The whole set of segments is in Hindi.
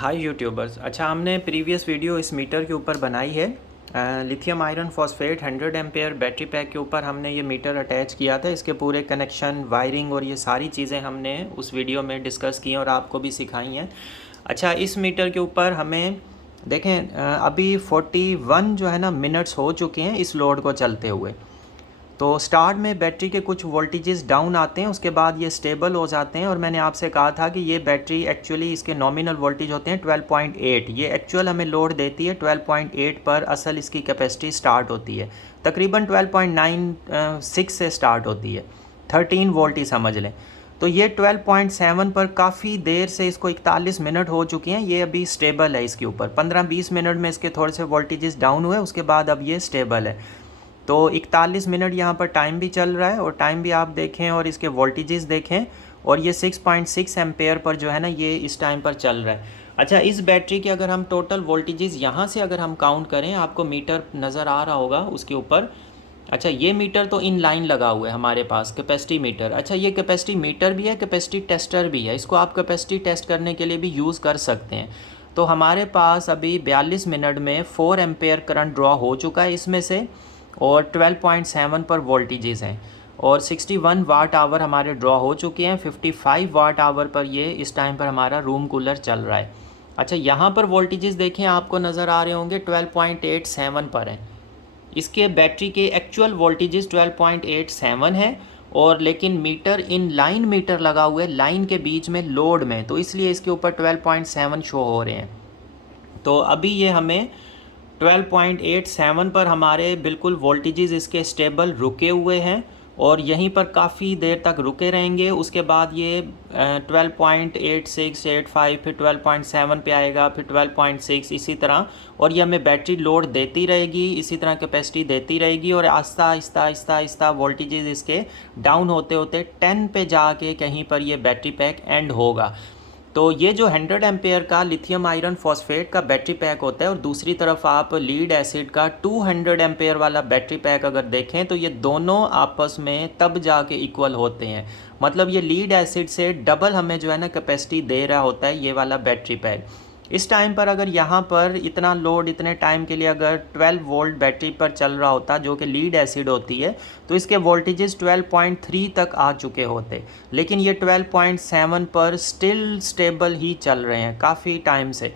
हाय यूट्यूबर्स। अच्छा, हमने प्रीवियस वीडियो इस मीटर के ऊपर बनाई है। Lithium iron phosphate 100 ampere battery pack के ऊपर हमने ये मीटर अटैच किया था। इसके पूरे कनेक्शन, वायरिंग और ये सारी चीज़ें हमने उस वीडियो में डिस्कस की और आपको भी सिखाई हैं। अच्छा, इस मीटर के ऊपर हमें देखें, अभी 41 जो है ना मिनट्स हो चुके हैं इस लोड को चलते हुए। तो स्टार्ट में बैटरी के कुछ वोल्टेजेस डाउन आते हैं, उसके बाद ये स्टेबल हो जाते हैं। और मैंने आपसे कहा था कि ये बैटरी एक्चुअली इसके नॉमिनल वोल्टेज होते हैं 12.8। ये एक्चुअल हमें लोड देती है 12.8 पर, असल इसकी कैपेसिटी स्टार्ट होती है तकरीबन 12.96 से स्टार्ट होती है, 13 वोल्ट ही समझ लें। तो ये 12.7 पर काफ़ी देर से, इसको 41 मिनट हो चुके हैं, ये अभी स्टेबल है। इसके ऊपर 15-20 मिनट में इसके थोड़े से वोल्टेजेस डाउन हुए, उसके बाद अब ये स्टेबल है। तो 41 मिनट यहाँ पर टाइम भी चल रहा है और टाइम भी आप देखें और इसके वोल्टेजेस देखें, और ये 6.6 एम्पेयर पर जो है ना ये इस टाइम पर चल रहा है। अच्छा, इस बैटरी के अगर हम टोटल वोल्टेजेस यहाँ से अगर हम काउंट करें, आपको मीटर नज़र आ रहा होगा उसके ऊपर। अच्छा, ये मीटर तो इन लाइन लगा हुआ है हमारे पास, कैपेसिटी मीटर। अच्छा, ये कैपेसिटी मीटर भी है, कैपेसिटी टेस्टर भी है। इसको आप कैपेसिटी टेस्ट करने के लिए भी यूज़ कर सकते हैं। तो हमारे पास अभी 42 मिनट में 4 एम्पेयर करंट ड्रॉ हो चुका है इसमें से, और 12.7 पर वोल्टेजेस हैं, और 61 वाट आवर हमारे ड्रॉ हो चुके हैं। 55 वाट आवर पर ये इस टाइम पर हमारा रूम कूलर चल रहा है। अच्छा, यहाँ पर वोल्टेजेस देखें, आपको नज़र आ रहे होंगे 12.87 पर हैं। इसके बैटरी के एक्चुअल वोल्टेजेस 12.87 है, और लेकिन मीटर इन लाइन मीटर लगा हुआ है लाइन के बीच में लोड में, तो इसलिए इसके ऊपर 12.7 शो हो रहे हैं। तो अभी ये हमें 12.87 पर हमारे बिल्कुल वोल्टेजेस इसके स्टेबल रुके हुए हैं, और यहीं पर काफ़ी देर तक रुके रहेंगे। उसके बाद ये 12.86, 85, फिर 12.7 पे आएगा, फिर 12.6, इसी तरह। और ये हमें बैटरी लोड देती रहेगी, इसी तरह कैपेसिटी देती रहेगी, और आहिस्ता आहिस्ता आहिस्ता आहिस्ता वोल्टेजेस इसके डाउन होते होते 10 पे जाके कहीं पर ये बैटरी पैक एंड होगा। तो ये जो 100 एम्पेयर का लिथियम आयरन फॉस्फेट का बैटरी पैक होता है, और दूसरी तरफ आप लीड एसिड का 200 एम्पेयर वाला बैटरी पैक अगर देखें, तो ये दोनों आपस में तब जाके इक्वल होते हैं। मतलब ये लीड एसिड से डबल हमें जो है ना कैपेसिटी दे रहा होता है ये वाला बैटरी पैक। इस टाइम पर अगर यहाँ पर इतना लोड इतने टाइम के लिए अगर 12 वोल्ट बैटरी पर चल रहा होता जो कि लीड एसिड होती है, तो इसके वोल्टेजेस 12.3 तक आ चुके होते। लेकिन ये 12.7 पर स्टिल स्टेबल ही चल रहे हैं काफ़ी टाइम से।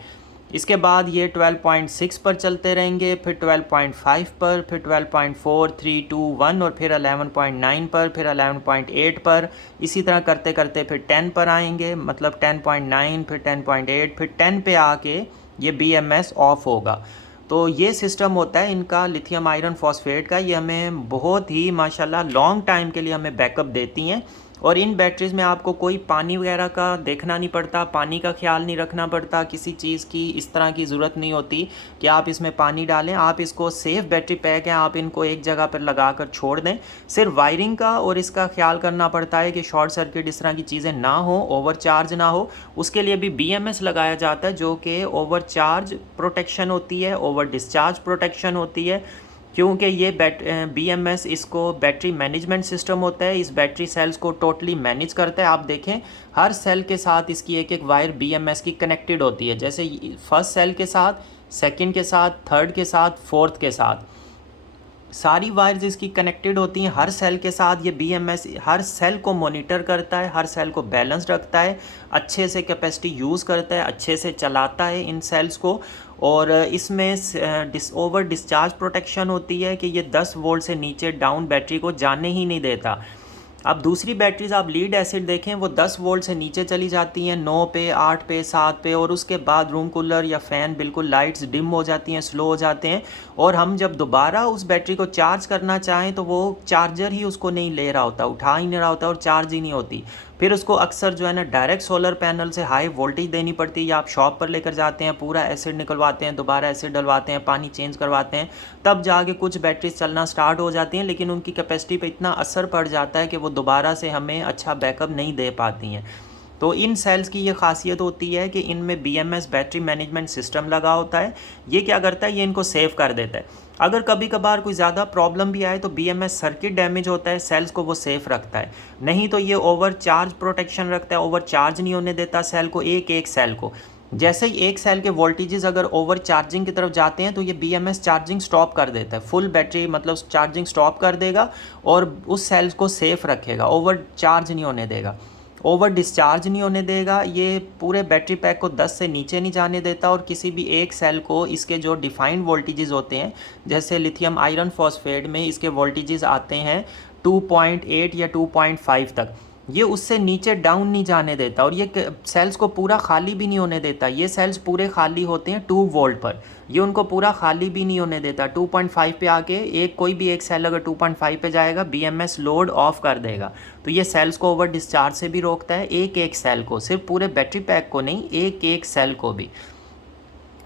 इसके बाद ये 12.6 पर चलते रहेंगे, फिर 12.5 पर, फिर 12.4, 3, 2, 1, और फिर 11.9 पर, फिर 11.8 पर। इसी तरह करते करते फिर 10 पर आएंगे, मतलब 10.9, फिर 10.8, फिर 10 पे आके ये BMS ऑफ होगा। तो ये सिस्टम होता है इनका लिथियम आयरन फॉस्फेट का। ये हमें बहुत ही माशाल्लाह लॉन्ग टाइम के लिए हमें बैकअप देती हैं। और इन बैटरीज़ में आपको कोई पानी वगैरह का देखना नहीं पड़ता, पानी का ख्याल नहीं रखना पड़ता, किसी चीज़ की इस तरह की ज़रूरत नहीं होती कि आप इसमें पानी डालें। आप इसको सेफ़ बैटरी पैक है, आप इनको एक जगह पर लगा कर छोड़ दें। सिर्फ वायरिंग का और इसका ख्याल करना पड़ता है कि शॉर्ट सर्किट इस तरह की चीज़ें ना हो, ओवर चार्ज ना हो। उसके लिए भी BMS लगाया जाता है, जो कि ओवर चार्ज प्रोटेक्शन होती है, ओवर डिस्चार्ज प्रोटेक्शन होती है। क्योंकि ये BMS इसको बैटरी मैनेजमेंट सिस्टम होता है, इस बैटरी सेल्स को टोटली मैनेज करता है। आप देखें, हर सेल के साथ इसकी एक एक वायर BMS की कनेक्टेड होती है, जैसे फर्स्ट सेल के साथ, सेकंड के साथ, थर्ड के साथ, फोर्थ के साथ, सारी वायर्स इसकी कनेक्टेड होती हैं हर सेल के साथ। ये BMS हर सेल को मॉनिटर करता है, हर सेल को बैलेंस रखता है, अच्छे से कैपेसिटी यूज़ करता है, अच्छे से चलाता है इन सेल्स को। और इसमें ओवर डिस्चार्ज प्रोटेक्शन होती है कि ये 10 वोल्ट से नीचे डाउन बैटरी को जाने ही नहीं देता। अब दूसरी बैटरीज आप लीड एसिड देखें, वो 10 वोल्ट से नीचे चली जाती हैं, 9 पे, 8 पे, 7 पे, और उसके बाद रूम कूलर या फ़ैन बिल्कुल लाइट्स डिम हो जाती हैं, स्लो हो जाते हैं। और हम जब दोबारा उस बैटरी को चार्ज करना चाहें तो वो चार्जर ही उसको नहीं ले रहा होता, उठा ही नहीं रहा होता, और चार्ज ही नहीं होती। फिर उसको अक्सर जो है ना डायरेक्ट सोलर पैनल से हाई वोल्टेज देनी पड़ती है, या आप शॉप पर लेकर जाते हैं, पूरा एसिड निकलवाते हैं, दोबारा एसिड डलवाते हैं, पानी चेंज करवाते हैं, तब जाके कुछ बैटरीज चलना स्टार्ट हो जाती हैं। लेकिन उनकी कैपेसिटी पे इतना असर पड़ जाता है कि वो दोबारा से हमें अच्छा बैकअप नहीं दे पाती हैं। तो इन सेल्स की ये खासियत होती है कि इनमें BMS बैटरी मैनेजमेंट सिस्टम लगा होता है। ये क्या करता है, ये इनको सेव कर देता है। अगर कभी कभार कोई ज़्यादा प्रॉब्लम भी आए तो BMS सर्किट डैमेज होता है, सेल्स को वो सेफ रखता है। नहीं तो ये ओवर चार्ज प्रोटेक्शन रखता है, ओवर चार्ज नहीं होने देता सेल को, एक एक सेल को। जैसे ही एक सेल के वोल्टेजेस अगर ओवर चार्जिंग की तरफ जाते हैं तो ये BMS चार्जिंग स्टॉप कर देता है, फुल बैटरी मतलब चार्जिंग स्टॉप कर देगा और उस सेल को सेफ रखेगा, ओवर चार्ज नहीं होने देगा, ओवर डिस्चार्ज नहीं होने देगा। ये पूरे बैटरी पैक को 10 से नीचे नहीं जाने देता और किसी भी एक सेल को इसके जो डिफाइंड वोल्टेजेस होते हैं, जैसे लिथियम आयरन फॉस्फेट में इसके वोल्टेजेस आते हैं 2.8 या 2.5 तक, ये उससे नीचे डाउन नहीं जाने देता और ये सेल्स को पूरा खाली भी नहीं होने देता। ये सेल्स पूरे खाली होते हैं 2 वोल्ट पर, ये उनको पूरा खाली भी नहीं होने देता। 2.5 पे आके कोई भी एक सेल अगर 2.5 पे जाएगा BMS लोड ऑफ कर देगा। तो ये सेल्स को ओवर डिस्चार्ज से भी रोकता है, एक सेल को, सिर्फ पूरे बैटरी पैक को नहीं, एक सेल को भी।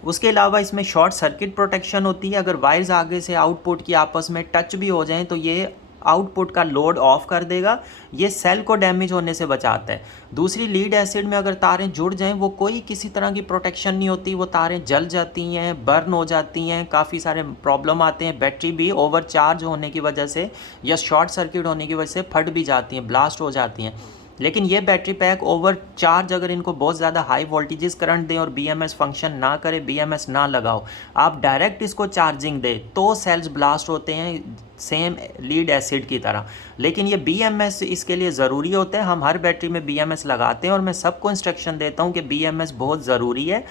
उसके अलावा इसमें शॉर्ट सर्किट प्रोटेक्शन होती है, अगर वायर्स आगे से आउटपुट की आपस में टच भी हो जाएं तो ये आउटपुट का लोड ऑफ कर देगा, ये सेल को डैमेज होने से बचाता है। दूसरी, लीड एसिड में अगर तारें जुड़ जाएं वो कोई किसी तरह की प्रोटेक्शन नहीं होती, वो तारें जल जाती हैं, बर्न हो जाती हैं, काफ़ी सारे प्रॉब्लम आते हैं, बैटरी भी ओवर चार्ज होने की वजह से या शॉर्ट सर्किट होने की वजह से फट भी जाती हैं, ब्लास्ट हो जाती हैं। लेकिन ये बैटरी पैक ओवर चार्ज, अगर इनको बहुत ज़्यादा हाई वोल्टेजेस करंट दें और BMS फंक्शन ना करे, BMS ना लगाओ, आप डायरेक्ट इसको चार्जिंग दें तो सेल्स ब्लास्ट होते हैं सेम लीड एसिड की तरह। लेकिन ये BMS इसके लिए ज़रूरी होता है, हम हर बैटरी में BMS लगाते हैं और मैं सबको इंस्ट्रक्शन देता हूँ कि BMS बहुत ज़रूरी है,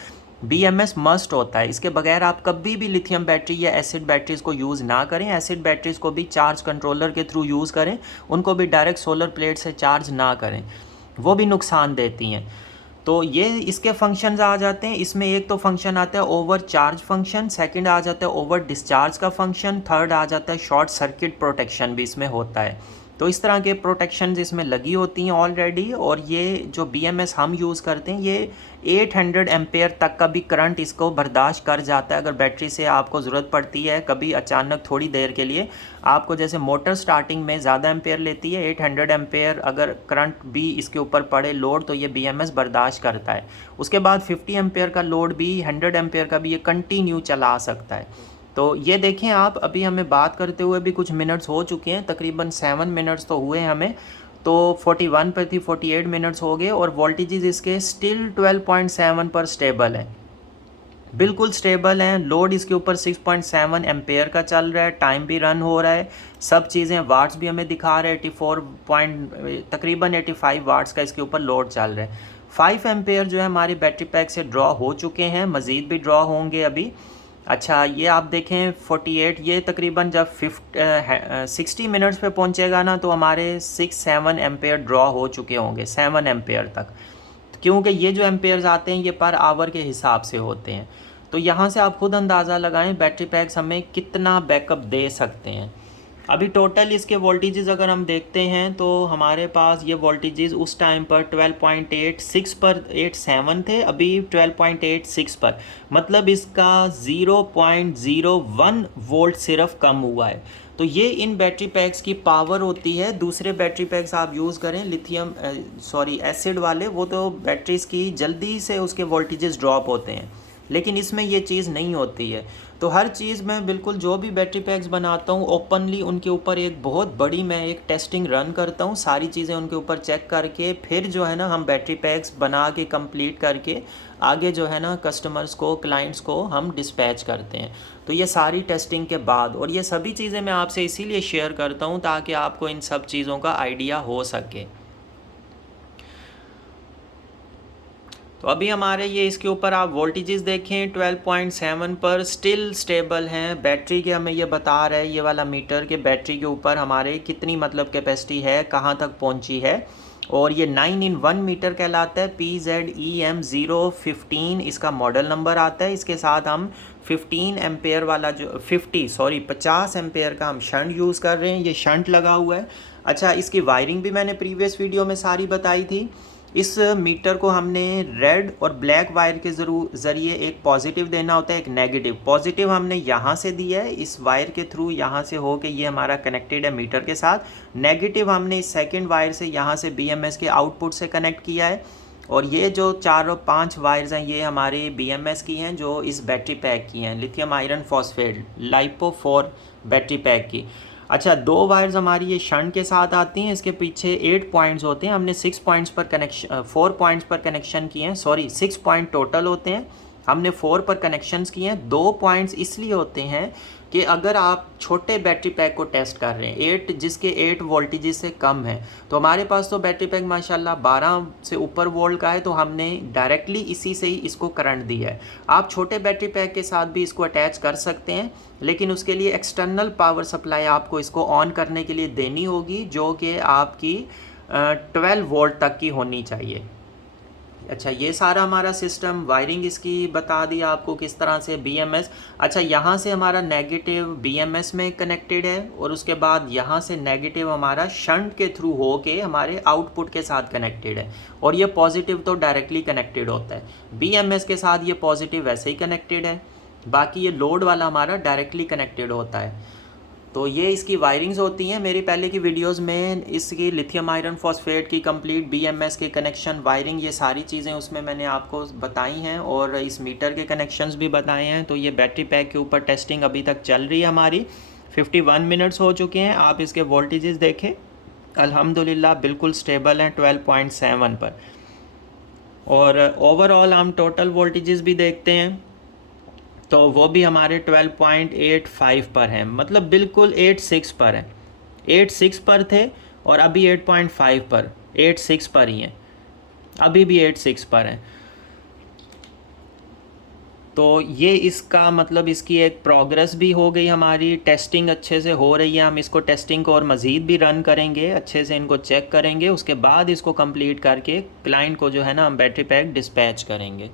BMS मस्ट होता है, इसके बगैर आप कभी भी लिथियम बैटरी या एसिड बैटरीज़ को यूज़ ना करें। एसिड बैटरीज़ को भी चार्ज कंट्रोलर के थ्रू यूज़ करें, उनको भी डायरेक्ट सोलर प्लेट से चार्ज ना करें, वो भी नुकसान देती हैं। तो ये इसके फंक्शंस आ जाते हैं। इसमें एक तो फंक्शन आता है ओवर चार्ज फंक्शन, सेकंड आ जाता है ओवर डिस्चार्ज का फंक्शन, थर्ड आ जाता है शॉर्ट सर्किट प्रोटेक्शन भी इसमें होता है। तो इस तरह के प्रोटेक्शन इसमें लगी होती हैं ऑलरेडी। और ये जो BMS हम यूज़ करते हैं ये 800 एम्पेयर तक का भी करंट इसको बर्दाश्त कर जाता है। अगर बैटरी से आपको ज़रूरत पड़ती है कभी अचानक थोड़ी देर के लिए, आपको जैसे मोटर स्टार्टिंग में ज़्यादा एम्पेयर लेती है, 800 एम्पेयर अगर करंट भी इसके ऊपर पड़े लोड तो ये BMS बर्दाश्त करता है। उसके बाद 50 एम्पेयर का लोड भी, 100 एम्पेयर का भी ये कंटिन्यू चला सकता है। तो ये देखें आप, अभी हमें बात करते हुए भी कुछ मिनट्स हो चुके हैं, तकरीबन 7 मिनट्स तो हुए हैं हमें, तो 41 पर थी, 48 मिनट्स हो गए और वोल्टेजेस इसके स्टिल 12.7 पर स्टेबल हैं, बिल्कुल स्टेबल हैं। लोड इसके ऊपर 6.7 एम्पेयर का चल रहा है, टाइम भी रन हो रहा है, सब चीज़ें, वाट्स भी हमें दिखा रहे हैं, तकरीबन 85 वाट्स का इसके ऊपर लोड चल रहा है। 5 एम्पेयर जो है हमारी बैटरी पैक से ड्रॉ हो चुके हैं, मज़ीद भी ड्रॉ होंगे अभी। अच्छा, ये आप देखें 48, ये तकरीबन जब 60 मिनट्स पे पहुंचेगा ना तो हमारे 6-7 एम्पेयर ड्रॉ हो चुके होंगे, 7 एम्पेयर तक, क्योंकि ये जो एम्पेयर्स आते हैं ये पर आवर के हिसाब से होते हैं। तो यहाँ से आप खुद अंदाज़ा लगाएं बैटरी पैक्स हमें कितना बैकअप दे सकते हैं। अभी टोटल इसके वोल्टेजेस अगर हम देखते हैं तो हमारे पास ये वोल्टेजेस उस टाइम पर 12.86 पर 87 थे, अभी 12.86 पर, मतलब इसका 0.01 वोल्ट सिर्फ कम हुआ है। तो ये इन बैटरी पैक्स की पावर होती है। दूसरे बैटरी पैक्स आप यूज़ करें लिथियम एसिड वाले, वो तो बैटरीज की जल्दी से उसके वोल्टेजेस ड्रॉप होते हैं, लेकिन इसमें ये चीज़ नहीं होती है। तो हर चीज़ में बिल्कुल जो भी बैटरी पैक्स बनाता हूँ ओपनली उनके ऊपर एक बहुत बड़ी मैं एक टेस्टिंग रन करता हूँ, सारी चीज़ें उनके ऊपर चेक करके फिर जो है ना हम बैटरी पैक्स बना के कंप्लीट करके आगे जो है ना कस्टमर्स को, क्लाइंट्स को हम डिस्पैच करते हैं। तो ये सारी टेस्टिंग के बाद, और ये सभी चीज़ें मैं आपसे इसीलिए शेयर करता हूँ ताकि आपको इन सब चीज़ों का आइडिया हो सके। तो अभी हमारे ये इसके ऊपर आप वोल्टेजेस देखें 12.7 पर स्टिल स्टेबल हैं। बैटरी के हमें ये बता रहा है ये वाला मीटर के बैटरी के ऊपर हमारे कितनी मतलब कैपेसिटी है, कहाँ तक पहुँची है। और ये 9-in-1 मीटर कहलाता है, PZEM015 इसका मॉडल नंबर आता है। इसके साथ हम 15 एम्पेयर वाला जो 50 एम्पेयर का हम शंट यूज़ कर रहे हैं, ये शंट लगा हुआ है। अच्छा, इसकी वायरिंग भी मैंने प्रीवियस वीडियो में सारी बताई थी। इस मीटर को हमने रेड और ब्लैक वायर के ज़रिए एक पॉजिटिव देना होता है, एक नेगेटिव। पॉजिटिव हमने यहाँ से दिया है इस वायर के थ्रू, यहाँ से हो के ये हमारा कनेक्टेड है मीटर के साथ। नेगेटिव हमने इस सेकंड वायर से यहाँ से BMS के आउटपुट से कनेक्ट किया है। और ये जो 4-5 वायर्स हैं ये हमारे BMS की हैं जो इस बैटरी पैक की हैं, lithium iron phosphate LiPo4 battery pack की। अच्छा, 2 वायर्स हमारी ये शंट के साथ आती हैं, इसके पीछे 8 पॉइंट्स होते हैं। हमने 6 पॉइंट्स पर कनेक्शन 4 पॉइंट्स पर कनेक्शन किए हैं, सॉरी 6 पॉइंट टोटल होते हैं, हमने 4 पर कनेक्शंस किए हैं। 2 पॉइंट्स इसलिए होते हैं कि अगर आप छोटे बैटरी पैक को टेस्ट कर रहे हैं 8 जिसके 8 वोल्टेजेस से कम है, तो हमारे पास तो बैटरी पैक माशाल्लाह 12 से ऊपर वोल्ट का है, तो हमने डायरेक्टली इसी से ही इसको करंट दिया है। आप छोटे बैटरी पैक के साथ भी इसको अटैच कर सकते हैं, लेकिन उसके लिए एक्सटर्नल पावर सप्लाई आपको इसको ऑन करने के लिए देनी होगी, जो कि आपकी 12 वोल्ट तक की होनी चाहिए। अच्छा, ये सारा हमारा सिस्टम वायरिंग इसकी बता दी आपको किस तरह से BMS। अच्छा, यहाँ से हमारा नेगेटिव BMS में कनेक्टेड है, और उसके बाद यहाँ से नेगेटिव हमारा शंट के थ्रू हो के हमारे आउटपुट के साथ कनेक्टेड है, और ये पॉजिटिव तो डायरेक्टली कनेक्टेड होता है। BMS के साथ ये पॉजिटिव वैसे ही कनेक्टेड है, बाकी ये लोड वाला हमारा डायरेक्टली कनेक्टेड होता है। तो ये इसकी वायरिंग्स होती हैं। मेरी पहले की वीडियोस में इसकी लिथियम आयरन फॉस्फेट की कंप्लीट BMS के कनेक्शन, वायरिंग, ये सारी चीज़ें उसमें मैंने आपको बताई हैं, और इस मीटर के कनेक्शंस भी बताए हैं। तो ये बैटरी पैक के ऊपर टेस्टिंग अभी तक चल रही है हमारी, 51 मिनट्स हो चुके हैं। आप इसके वोल्टेजेस देखें, अल्हम्दुलिल्लाह बिल्कुल स्टेबल हैं 12.7 पर। और ओवरऑल हम टोटल वोल्टेजेस भी देखते हैं, तो वो भी हमारे 12.85 पर हैं, मतलब बिल्कुल 86 पर हैं। 86 पर थे और अभी 8.5 पर, 86 पर ही हैं, अभी भी 86 पर हैं। तो ये इसका मतलब इसकी एक प्रोग्रेस भी हो गई, हमारी टेस्टिंग अच्छे से हो रही है। हम इसको टेस्टिंग को और मज़ीद भी रन करेंगे, अच्छे से इनको चेक करेंगे, उसके बाद इसको कंप्लीट करके क्लाइंट को जो है ना हम बैटरी पैक डिस्पैच करेंगे।